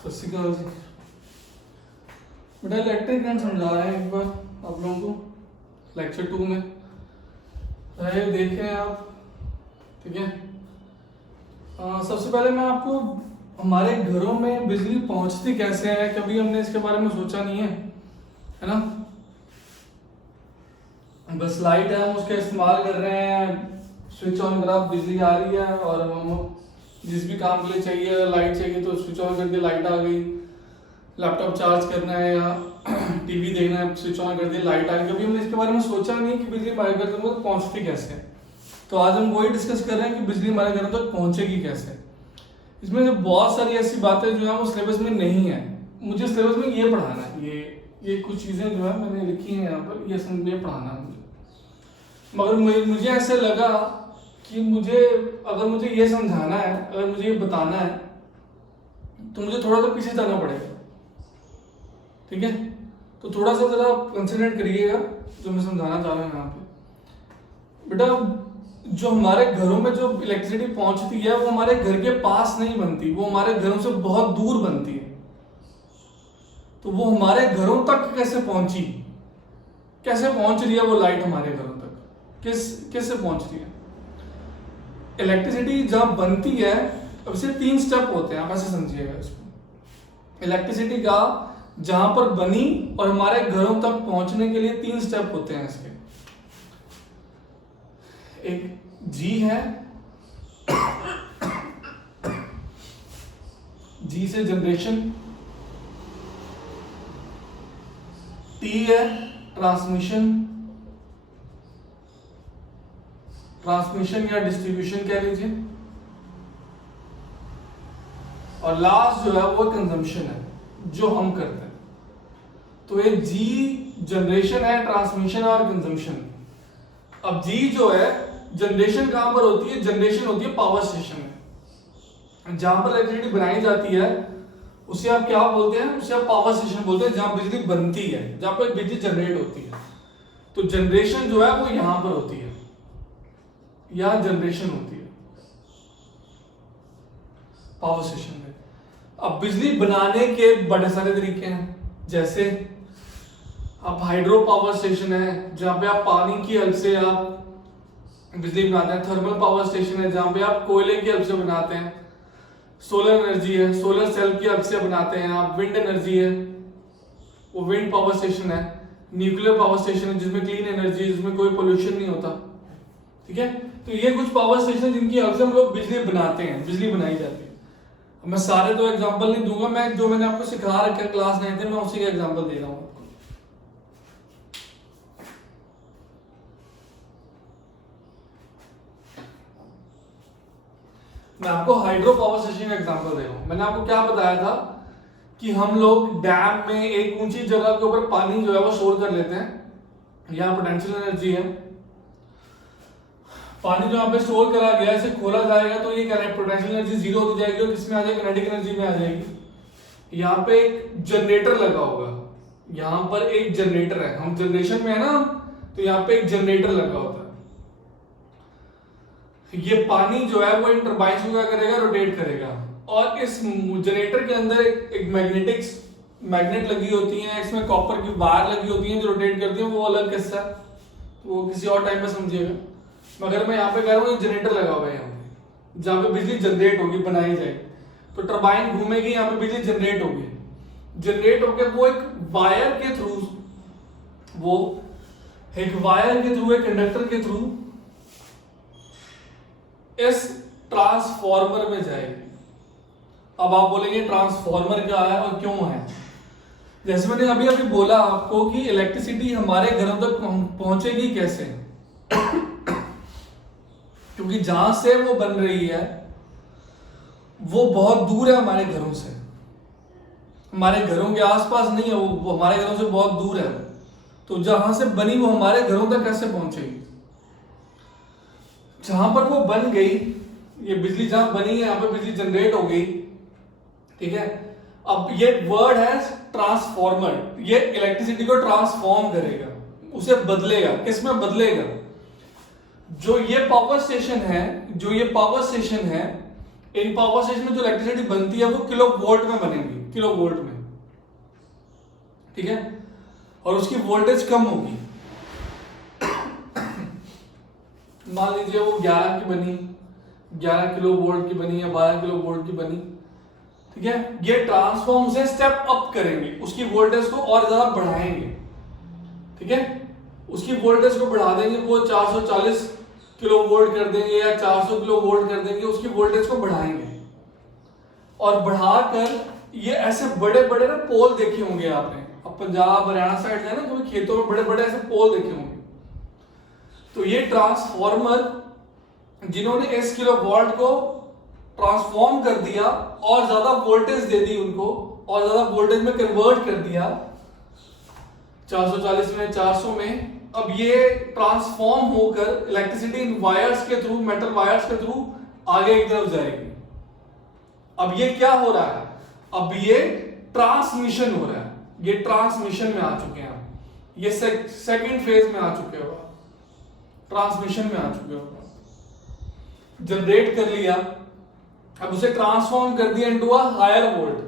सत श्री अकाल जी। बेटा इलेक्ट्रिक करंट समझा रहे हैं एक बार आप लोगों को लेक्चर 2 में रहे देखें आप। ठीक है, सबसे पहले मैं आपको हमारे घरों में बिजली पहुंचती कैसे है, कभी हमने इसके बारे में सोचा नहीं है ना। बस लाइट है, हम उसका इस्तेमाल कर रहे हैं, स्विच ऑन करा बिजली आ रही है और हम जिस भी काम के लिए चाहिए लाइट चाहिए तो स्विच ऑन कर दिया लाइट आ गई। लैपटॉप चार्ज करना है या टीवी देखना है स्विच ऑन कर दिया लाइट आ गई। कभी हमने इसके बारे में सोचा नहीं कि बिजली हमारे घर तक पहुंचती कैसे है। तो आज हम वही डिस्कस कर रहे हैं कि बिजली हमारे घरों तक पहुंचेगी कैसे। इसमें जो बहुत सारी ऐसी बातें जो है वो सिलेबस में नहीं है। मुझे सिलेबस में ये पढ़ाना है, ये कुछ चीजें जो है मैंने लिखी हैं यहाँ पर, ये पढ़ाना है मुझे। मगर मुझे ऐसे लगा कि अगर मुझे ये समझाना है, अगर मुझे ये बताना है तो मुझे थोड़ा सा पीछे जाना पड़ेगा। ठीक है, तो थोड़ा सा जरा कंसिडर करिएगा जो मैं समझाना चाह रहा हूँ यहाँ पे। बेटा जो हमारे घरों में जो इलेक्ट्रिसिटी पहुंचती है वो हमारे घर के पास नहीं बनती, वो हमारे घरों से बहुत दूर बनती है। तो वो हमारे घरों तक कैसे पहुंची, कैसे पहुंच रही है वो लाइट हमारे घरों तक, किससे पहुंच रही है। इलेक्ट्रिसिटी जहां बनती है, अब इसे 3 स्टेप होते हैं, आप ऐसे समझिएगा इसको। इलेक्ट्रिसिटी का जहां पर बनी और हमारे घरों तक पहुंचने के लिए 3 स्टेप होते हैं इसके। एक जी है, जी से जनरेशन, टी है ट्रांसमिशन या डिस्ट्रीब्यूशन कह लीजिए, और लास्ट जो है वो कंजम्पशन है जो हम करते हैं। तो ये जी जनरेशन है, ट्रांसमिशन और कंजम्पशन। अब जी जो है जनरेशन कहां पर होती है, जनरेशन होती है पावर स्टेशन में। जहां पर इलेक्ट्रिसिटी बनाई जाती है उसे आप क्या बोलते हैं, उसे आप पावर स्टेशन बोलते हैं। जहां बिजली बनती है, जहां पर बिजली जनरेट होती है, तो जनरेशन जो है वो यहां पर होती है, यहां जनरेशन होती है पावर स्टेशन में। अब बिजली बनाने के बड़े सारे तरीके हैं, जैसे अब हाइड्रो पावर स्टेशन है जहां पे आप पानी की हेल्प से आप बिजली बनाते हैं। थर्मल पावर स्टेशन है जहां पे आप कोयले की हेल्प से बनाते हैं। सोलर एनर्जी है, सोलर सेल की हेल्प से बनाते हैं आप। विंड एनर्जी है, वो विंड पावर स्टेशन है। न्यूक्लियर पावर स्टेशन है जिसमें क्लीन एनर्जी, जिसमें कोई पोल्यूशन नहीं होता। ठीक है, तो ये कुछ पावर स्टेशन जिनकी हेल्प से हम लोग बिजली बनाते हैं, बिजली बनाई जाती है। मैं सारे तो एग्जांपल नहीं दूंगा, मैं जो मैंने आपको सिखा रखा है क्लास 9 में मैं उसी का एग्जांपल दे रहा हूं आपको। मैं आपको हाइड्रो पावर स्टेशन का एग्जांपल दे रहा हूं। मैंने आपको क्या बताया था कि हम लोग डैम में एक ऊंची जगह के ऊपर पानी जो है वो स्टोर कर लेते हैं। यहां पोटेंशियल एनर्जी है, पानी जो यहाँ पे स्टोर करा गया इसे खोला जाएगा तो ये पोटेंशियल एनर्जी 0 हो जाएगी और किसमें आ जाएगी, काइनेटिक एनर्जी में आ जाएगी। यहाँ पे एक जनरेटर लगा होगा, यहाँ पर एक जनरेटर है, हम जनरेशन में है ना, तो यहाँ पे एक जनरेटर लगा होता है। ये पानी जो है वो इन टरबाइन को क्या करेगा, रोटेट करेगा। और इस जनरेटर के अंदर एक मैग्नेट लगी होती है, इसमें कॉपर की वायर लगी होती है जो रोटेट करती है। वो अलग किस्सा है, वो किसी और टाइम में समझिएगा। मगर मैं यहाँ पे कह रहा हूँ जनरेटर लगा हुआ है यहाँ पे, जहाँ पे बिजली जनरेट होगी, बनाई जाएगी। तो टरबाइन घूमेगी, यहाँ पे बिजली जनरेट होगी। जनरेट होकर वो एक वायर के थ्रू, एक कंडक्टर के थ्रू इस ट्रांसफॉर्मर में जाएगी। अब आप बोलेंगे ट्रांसफॉर्मर क्या है और क्यों है। जैसे मैंने अभी अभी बोला आपको कि इलेक्ट्रिसिटी हमारे घरों तक पहुंचेगी कैसे, क्योंकि जहां से वो बन रही है वो बहुत दूर है हमारे घरों से, हमारे घरों के आसपास नहीं है, वो हमारे घरों से बहुत दूर है। तो जहां से बनी वो हमारे घरों तक कैसे पहुंचेगी। जहां पर वो बन गई, ये बिजली जहां बनी है, यहां पर बिजली जनरेट हो गई। ठीक है, अब ये वर्ड है ट्रांसफॉर्मर, ये इलेक्ट्रिसिटी को ट्रांसफॉर्म करेगा, उसे बदलेगा। किसमें बदलेगा, जो ये पावर स्टेशन है इन पावर स्टेशन में जो इलेक्ट्रिसिटी बनती है वो किलो वोल्ट में बनेगी, किलो वोल्ट में, ठीक है, और उसकी वोल्टेज कम होगी। मान लीजिए वो 11 की बनी, 11 किलो वोल्ट की बनी या 12 किलो वोल्ट की बनी, ठीक है। ये ट्रांसफॉर्म से स्टेप अप करेंगे, उसकी वोल्टेज को और ज्यादा बढ़ाएंगे, ठीक है। उसकी वोल्टेज को बढ़ा देंगे, वो 440 किलो वोल्ट कर देंगे या 400 किलो वोल्ट कर देंगे, उसकी वोल्टेज को बढ़ाएंगे। और बढ़ाकर ये ऐसे बड़े बड़े ना पोल देखे होंगे आपने, अब पंजाब हरियाणा साइड है ना, कभी खेतों में बड़े बड़े ऐसे पोल देखे होंगे। तो ये ट्रांसफॉर्मर जिन्होंने इस किलो वोल्ट को ट्रांसफॉर्म कर दिया और ज्यादा वोल्टेज दे दी उनको, और ज्यादा वोल्टेज में कन्वर्ट कर दिया 440 में 400 में, अब ये ट्रांसफॉर्म होकर इलेक्ट्रिसिटी इन वायर्स के थ्रू, मेटल वायर्स के थ्रू आगे की तरफ जाएगी। अब ये क्या हो रहा है, अब ये ट्रांसमिशन हो रहा है, ये ट्रांसमिशन में आ चुके हैं, ये सेकंड फेज में आ चुके हो, ट्रांसमिशन में आ चुके हो। जनरेट कर लिया, अब उसे ट्रांसफॉर्म कर दिया इनटू अ हायर वोल्ट।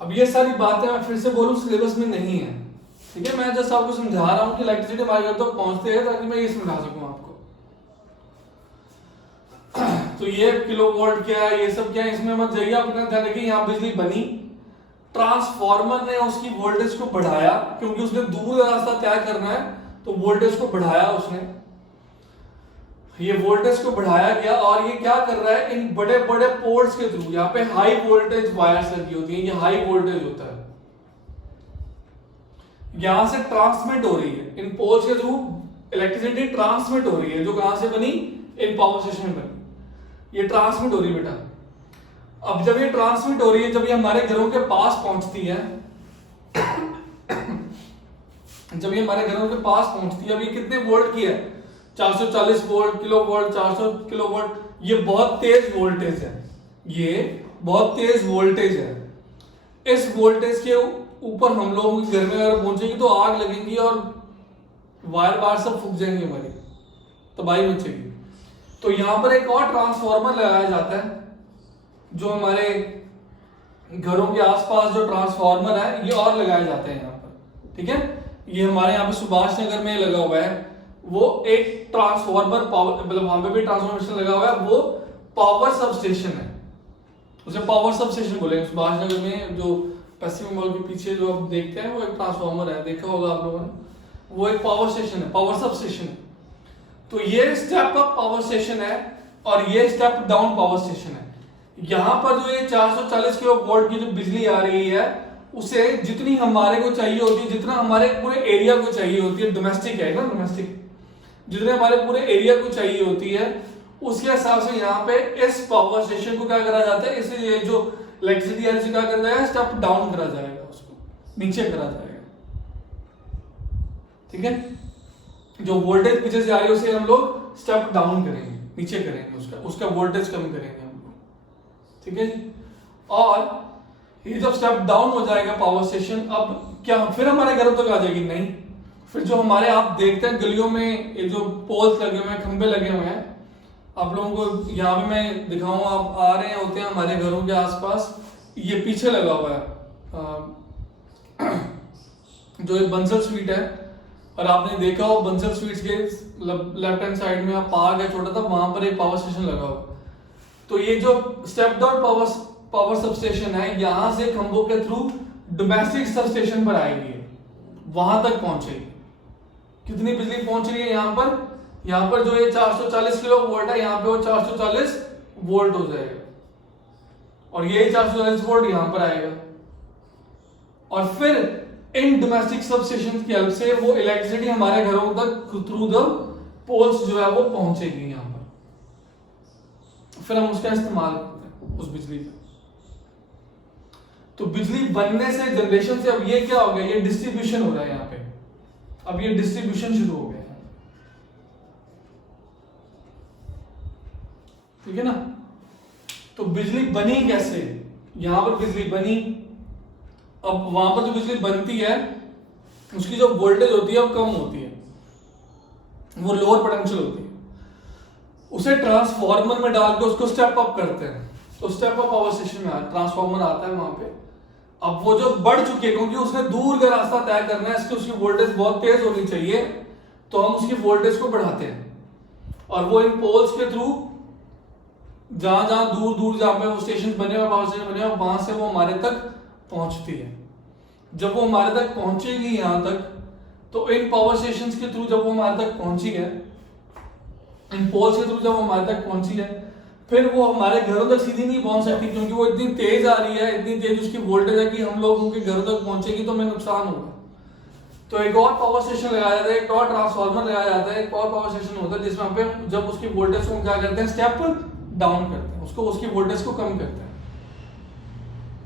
अब ये सारी बातें मैं फिर से बोलूं सिलेबस में नहीं है, ठीक है, मैं जस्ट आपको समझा रहा हूं कि इलेक्ट्रिसिटी हमारे घर तक पहुंचते हैं ताकि मैं ये समझा सकूं आपको। तो ये किलो वोल्ट क्या है, ये सब क्या है, इसमें मत जाइए, अपना ध्यान रखिए। यहाँ बिजली बनी, ट्रांसफॉर्मर ने उसकी वोल्टेज को बढ़ाया, क्योंकि उसने दूर रास्ता तय करना है, तो वोल्टेज को बढ़ाया उसने, ये वोल्टेज को बढ़ाया गया। और ये क्या कर रहा है, इन बड़े बड़े पोर्ट्स के थ्रू, यहाँ पे हाई वोल्टेज वायर्स लगी होती है, ये हाई वोल्टेज होता है, यहां से ट्रांसमिट हो रही है, इन पोल्स के थ्रू इलेक्ट्रिसिटी ट्रांसमिट हो रही है, जो कहां से बनी, इन पावर स्टेशन में बनी, ये ट्रांसमिट हो रही है बेटा। अब जब ये ट्रांसमिट हो रही है, जब ये हमारे घरों के पास पहुंचती है, जब ये हमारे घरों के पास पहुंचती है, अब ये कितने वोल्ट की है, 440 volt, kilo volt, 400 kilo volt, ये बहुत तेज वोल्टेज है, ये बहुत तेज वोल्टेज है। इस वोल्टेज के ऊपर हम लोगों के घर में अगर पहुंचेगी तो आग लगेगी और वायर सब फूक जाएंगे, हमारी तबाही मचेगी। तो यहां पर एक और ट्रांसफार्मर लगाया जाता है, जो हमारे घरों के आसपास जो ट्रांसफार्मर है ये और लगाए जाते हैं यहाँ पर, ठीक है। ये हमारे यहाँ पे सुभाष नगर में लगा हुआ है, वो एक ट्रांसफार्मर पावर, मतलब वहां पे भी ट्रांसफॉर्मेशन लगा हुआ है, वो पावर सब स्टेशन है, उसे पावर सब स्टेशन बोलेंगे। सुभाष नगर में जो पश्चिमी मॉल के पीछे जो आप देखते हैं, वो एक ट्रांसफार्मर है, देखा होगा आप लोगों ने, वो एक पावर स्टेशन है, पावर सब स्टेशन है। तो ये स्टेप अप पावर स्टेशन है और ये स्टेप डाउन पावर स्टेशन है। यहां पर जो ये 440 किलो वोल्ट की जो बिजली आ रही है, उसे जितनी हमारे को चाहिए होती है, जितना हमारे पूरे एरिया को चाहिए होती है, डोमेस्टिक है ना, डोमेस्टिक जितने हमारे पूरे एरिया को चाहिए होती है, उसके हिसाब से यहाँ पे इस पावर स्टेशन को क्या करा जाता है, इसलिए जो इलेक्ट्रिसिटी है क्या करा जाएगा, स्टेप डाउन करा जाएगा, उसको नीचे करा जाएगा, ठीक है। जो वोल्टेज पीछे से आ रही है उसे हम लोग स्टेप डाउन करेंगे, नीचे करेंगे, उसका वोल्टेज कम करेंगे हम लोग, ठीक है जी। और ये जब स्टेप डाउन हो जाएगा पावर स्टेशन, अब क्या फिर हमारे घरों तक आ जाएगी, नहीं, फिर जो हमारे आप देखते हैं गलियों में ये जो पोल्स लगे हुए हैं, खंबे लगे हुए हैं, आप लोगों को यहाँ पे मैं दिखाऊं, आप आ रहे होते हैं हमारे घरों के आसपास, ये पीछे लगा हुआ है जो एक बंसल स्वीट है, और आपने देखा हो बंसल स्वीट्स के लेफ्ट हैंड साइड में पार्क है छोटा सा, वहां पर एक पावर स्टेशन लगा हुआ। तो ये जो step down power sub station है, यहां से खंभों के थ्रू डोमेस्टिक सब स्टेशन पर आएगी, वहां तक पहुंचेगी। कितनी बिजली पहुंच रही है यहाँ पर जो ये 440 किलो वोल्ट है, यहाँ पे वो 440 वोल्ट हो जाएगा, और ये 440 वोल्ट यहाँ पर आएगा, और फिर इन डोमेस्टिक सब स्टेशन की हेल्प से वो इलेक्ट्रिसिटी हमारे घरों तक थ्रू द पोल्स जो है वो पहुंचेगी यहाँ पर, फिर हम उसका इस्तेमाल करते हैं उस बिजली का। तो बिजली बनने से, जनरेशन से, अब ये क्या हो गया, ये डिस्ट्रीब्यूशन हो रहा है यहाँ पे, अब ये डिस्ट्रीब्यूशन शुरू हो गया, ठीक है ना। तो बिजली बनी कैसे, यहां पर बिजली बनी, अब वहां पर जो बिजली बनती है उसकी जो वोल्टेज होती है वो कम होती है, वो लोअर पोटेंशियल होती है, उसे ट्रांसफार्मर में डाल के उसको स्टेप अप करते हैं, उस टाइप का पावर स्टेशन में ट्रांसफार्मर आता है वहां पे। अब वो जो बढ़ चुके हैं, क्योंकि उसने दूर का रास्ता तय करना है, इसकी उसकी वोल्टेज बहुत तेज होनी चाहिए, तो हम उसकी वोल्टेज को बढ़ाते हैं और वो इन पोल्स के थ्रू जहां जहां दूर दूर जहां पे वो स्टेशन बने हुए, पावर स्टेशन बने हुए, वहां से वो हमारे तक पहुंचती है। जब वो हमारे तक पहुंचेगी यहां तक, तो इन पावर स्टेशन के थ्रू जब वो हमारे तक पहुंची है, इन पोल्स के थ्रू जब वो हमारे तक पहुंची है, फिर वो हमारे घरों तक सीधी नहीं पहुंच सकती, क्योंकि वो इतनी तेज आ रही है, इतनी तेज उसकी वोल्टेज है कि हम लोगों के घरों तक पहुंचेगी तो हमें नुकसान होगा। तो एक और पावर स्टेशन लगाया जाता है, एक और ट्रांसफार्मर लगाया जाता है, एक और पावर स्टेशन होता है जिसमें पे जब उसकी वोल्टेज को क्या करते हैं, स्टेप डाउन करते हैं, उसको उसकी वोल्टेज को कम करते हैं,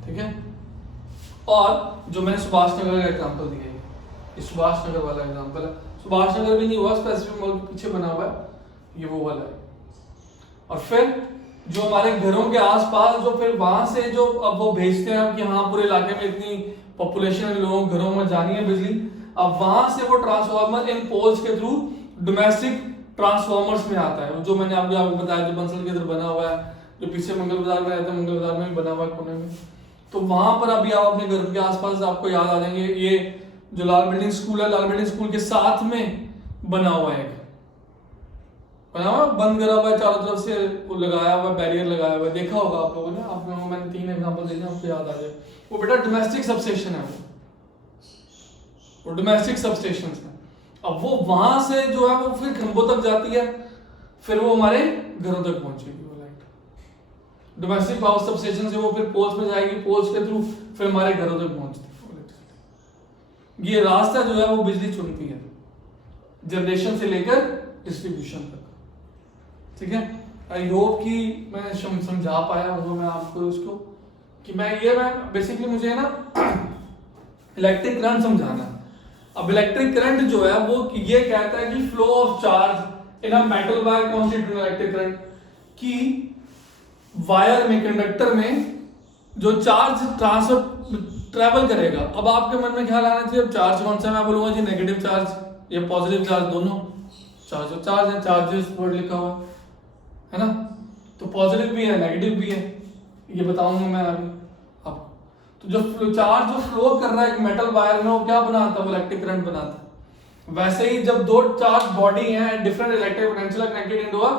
ठीक है। और जो मैंने सुभाष नगर का एग्जांपल दिया है, ये सुभाष नगर वाला एग्जांपल है, सुभाष नगर भी नहीं हुआ, स्पेसिफिक मॉल के पीछे बना हुआ है, ये वो वाला है। और फिर जो हमारे घरों के आसपास, जो फिर वहां से जो अब वो भेजते हैं कि हाँ पूरे इलाके में इतनी पॉपुलेशन है, लोगों घरों में जानी है बिजली, अब वहां से वो ट्रांसफार्मर इन पोल्स के थ्रू डोमेस्टिक ट्रांसफार्मर्स में आता है, जो मैंने आपको बताया, जो बंसल के इधर बना हुआ है, जो पीछे मंगल बाजार में रहता है, मंगल बाजार में भी बना हुआ है कोने में। तो वहां पर अभी आप अपने घर के आसपास आपको याद आ जाएंगे, ये जो लाल बिल्डिंग स्कूल है, लाल बिल्डिंग स्कूल के साथ में बना हुआ है, बना हुआ बंद करा हुआ है, चारों तरफ से वो लगाया हुआ बैरियर लगाया हुआ है, देखा होगा आप लोगों ने, आप लोगों को मैंने 3 एग्जांपल देने आपको याद आ जाए। वो बेटा डोमेस्टिक सबस्टेशन है, वो डोमेस्टिक सबस्टेशन है। अब वो वहां से जो है वो फिर खंभों तक जाती है, फिर वो हमारे घरों तक पहुंचेगी वो लाइट। डोमेस्टिक पावर सबस्टेशन से वो फिर पोल्स में जाएगी, पोल्स के थ्रू फिर हमारे घरों तक पहुंचती है इलेक्ट्रिसिटी। ये रास्ता जो है वो बिजली चुनती है, जनरेशन से लेकर डिस्ट्रीब्यूशन तक, ठीक है। आई होप कि मैं समझा पाया हूँ मैं आपको इसको, कि मैं बेसिकली मुझे ना इलेक्ट्रिक करंट समझाना। अब इलेक्ट्रिक करंट जो है वो ये कहता है कि flow of charge in a metal wire constitute electric current, कि वायर में, कंडक्टर में जो चार्ज ट्रांसफर ट्रेवल करेगा। अब आपके मन में ख्याल आना चाहिए, अब चार्ज कौन सा, मैं बोलूंगा जी नेगेटिव चार्ज या पॉजिटिव चार्ज, दोनों चार्ज है, चार्जेस वर्ड लिखा हुआ है ना, तो पॉजिटिव भी है नेगेटिव भी है, ये बताऊंगा मैं अभी आपको। तो जो चार्ज जो फ्लो कर रहा है एक मेटल वायर में, वो क्या बनाता है, वो इलेक्ट्रिक करंट बनाता है। वैसे ही जब दो चार्ज बॉडी हैं, different electric potential are connected into a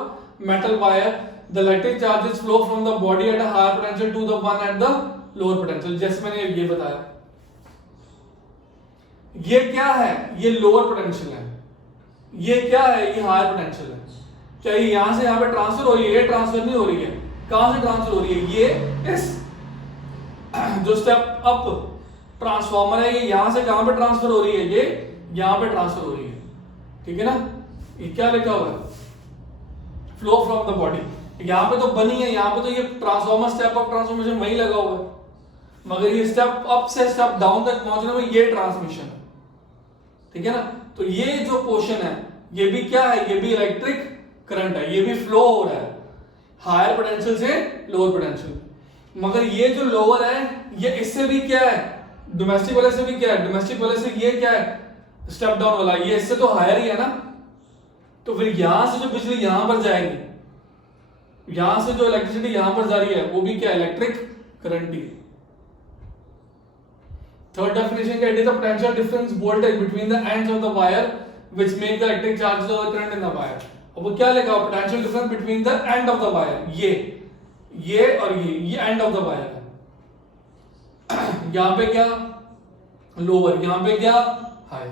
metal wire, the electric charges flow from the body at a higher potential to the one at the lower potential. जैसे मैंने ये बताया, ये क्या है, ये लोअर पोटेंशियल है, ये क्या है, ये हायर पोटेंशियल है। क्या ये यहां से यहां पे ट्रांसफर हो रही है? ये ट्रांसफर नहीं हो रही है। कहां से ट्रांसफर हो रही है? ये इस जो स्टेप अप ट्रांसफार्मर है, ये यहां से कहां पे ट्रांसफर हो रही है? ये यहां पे ट्रांसफर हो रही है, ठीक है ना। ये क्या लिखा हुआ है? Flow from the body. यहां पे तो बनी है, यहां पे तो ये ट्रांसफार्मर स्टेप अप ट्रांसफॉर्मेशन वही लगा हुआ है, मगर ये स्टेप अप से स्टेप डाउन तक पहुंचने में ये ट्रांसमिशन है, ठीक है ना। तो ये जो पोर्शन है, ये भी क्या है, ये भी इलेक्ट्रिक करंट है, ये भी फ्लो हो रहा है हायर पोटेंशियल से लोअर पोटेंशियल। मगर ये जो लोअर है, ये इससे भी क्या है, डोमेस्टिक वाले से भी क्या है, डोमेस्टिक वाले से ये क्या है, स्टेप डाउन वाला, ये इससे तो हायर ही है ना। तो फिर यहां से जो बिजली यहां पर जाएगी, यहां से जो इलेक्ट्रिसिटी यहां पर जा रही है, वो भी क्या, इलेक्ट्रिक करंट ही है। थर्ड डेफिनेशन क्या है, the potential difference voltage between the ends of the wire which make the electric charges और करंट इन द वायर। अब वो क्या लिखा, potential difference between the end of the wire, ये और ये एंड ऑफ द वायर है। यहां पे क्या लोअर, यहां पे क्या हाई।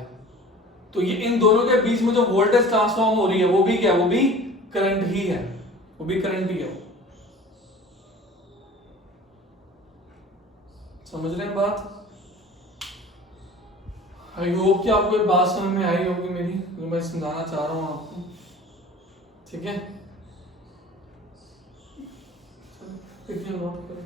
तो ये इन दोनों के बीच में जो वोल्टेज ट्रांसफॉर्म हो रही है, वो भी क्या, वो भी करंट ही है, वो भी करंट ही है। समझ रहे हैं बात? आई होप कि आपको ये बात समझ में आई होगी मेरी, जो मैं समझाना चाह रहा हूं आपको, ठीक है। देखिए नोट करें।